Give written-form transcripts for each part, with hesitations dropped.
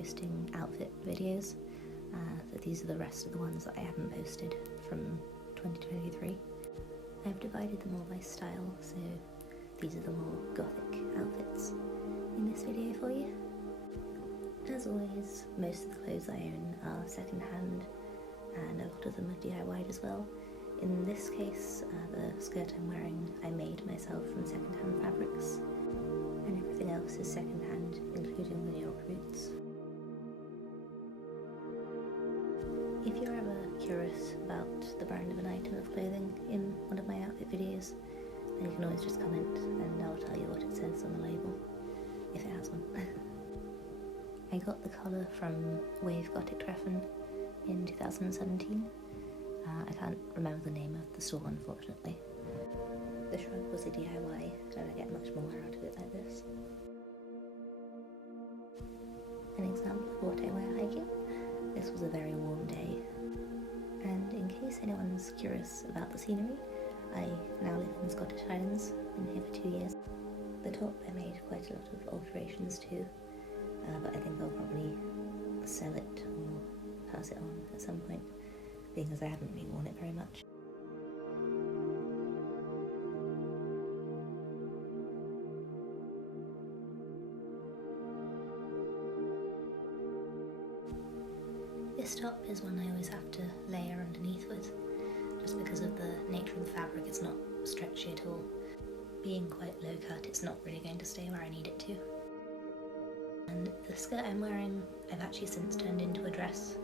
posting outfit videos. So these are the rest of the ones that I haven't posted from 2023. I've divided them all by style, so these are the more Gothic outfits in this video for you. As always, most of the clothes I own are second-hand, and a lot of them are DIY'd as well. In this case, the skirt I'm wearing I made myself from second-hand fabrics, and everything else is second-hand, including the New York boots. If you're ever curious about the brand of an item of clothing in one of my outfit videos, then you can always just comment and I'll tell you what it says on the label, if it has one. I got the collar from Gothic in 2017. I can't remember the name of the store, unfortunately. The shrug was a DIY, and I get much more out of it like this. An example of what I wear hiking. This was a very warm day, and in case anyone's curious about the scenery, I now live in the Scottish Highlands, been here for 2 years. The top I made quite a lot of alterations to, but I think I'll probably sell it or pass it on at some point, being as I haven't really worn it very much. This top is one I always have to layer underneath with, just because of the nature of the fabric. It's not stretchy at all. Being quite low cut, it's not really going to stay where I need it to. And the skirt I'm wearing, I've actually since turned into a dress,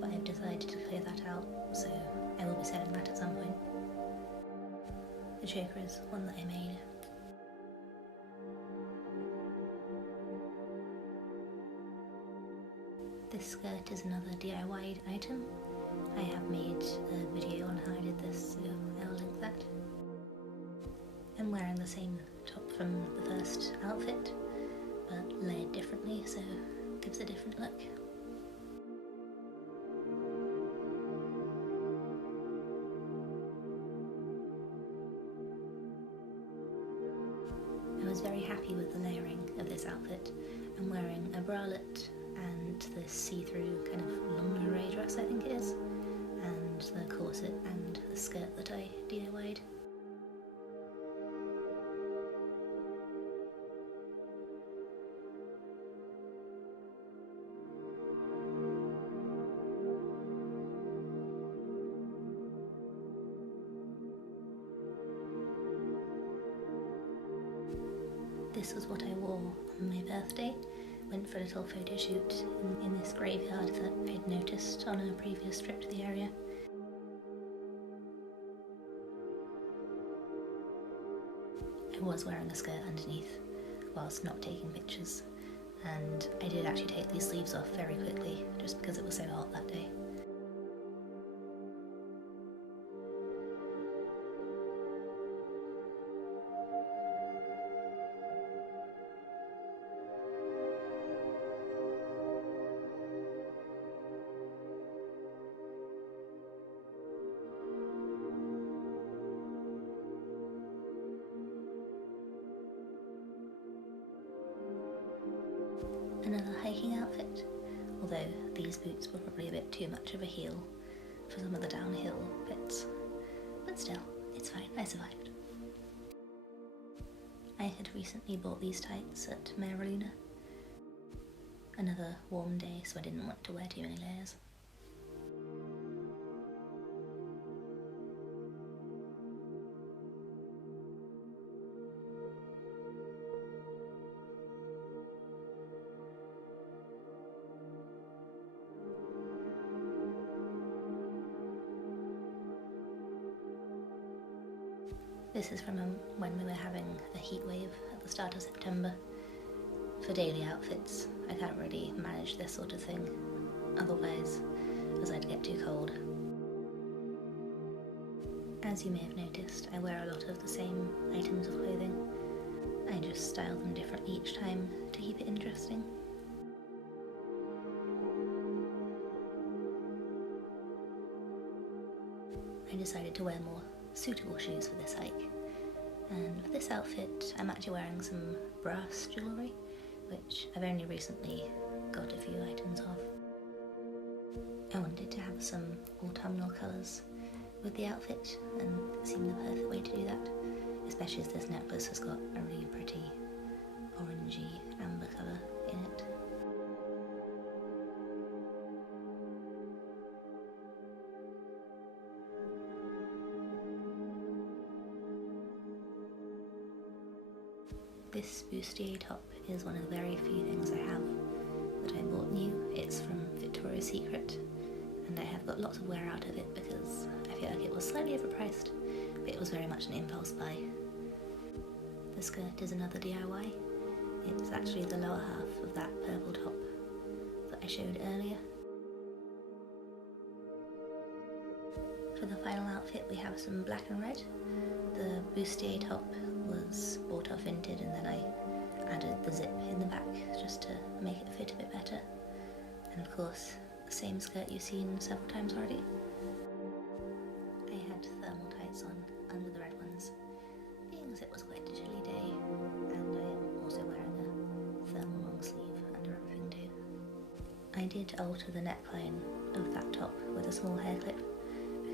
but I've decided to clear that out, so I will be selling that at some point. The choker is one that I made. This skirt is another DIY'd item. I have made a video on how I did this, so I'll link that. I'm wearing the same top from the first outfit, but layered differently, so it gives a different look. I was very happy with the layering of this outfit. I'm wearing a bralette and the see-through kind of lingerie dress, I think it is, and the corset and the skirt that I DIY'd. This was what I wore on my birthday. Went for a little photo shoot in this graveyard that I'd noticed on a previous trip to the area. I was wearing a skirt underneath whilst not taking pictures, and I did actually take these sleeves off very quickly just because it was so hot that day. Another hiking outfit, although these boots were probably a bit too much of a heel for some of the downhill bits, but still, it's fine, I survived. I had recently bought these tights at Meraluna. Another warm day, so I didn't want to wear too many layers. This is from when we were having a heat wave at the start of September. For daily outfits, I can't really manage this sort of thing otherwise, as I'd get too cold. As you may have noticed, I wear a lot of the same items of clothing. I just style them differently each time to keep it interesting. I decided to wear more suitable shoes for this hike, and for this outfit I'm actually wearing some brass jewellery, which I've only recently got a few items of. I wanted to have some autumnal colours with the outfit, and it seemed the perfect way to do that, especially as this necklace has got a really pretty orangey amber colour in it. This bustier top is one of the very few things I have that I bought new. It's from Victoria's Secret, and I have got lots of wear out of it because I feel like it was slightly overpriced, but it was very much an impulse buy. The skirt is another DIY. It's actually the lower half of that purple top that I showed earlier. For the final outfit we have some black and red. The bustier top was bought off Vinted, and then I added the zip in the back just to make it fit a bit better. And of course, the same skirt you've seen several times already. I had thermal tights on under the red ones, being as it was quite a chilly day, and I am also wearing a thermal long sleeve under everything too. I did alter the neckline of that top with a small hair clip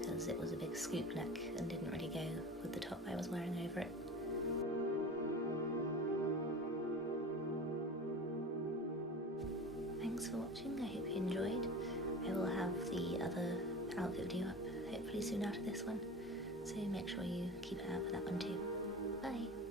because it was a big scoop neck and didn't really go with the top I was wearing over it. Thanks for watching, I hope you enjoyed. I will have the other outfit video up hopefully soon after this one, so make sure you keep an eye out for that one too. Bye!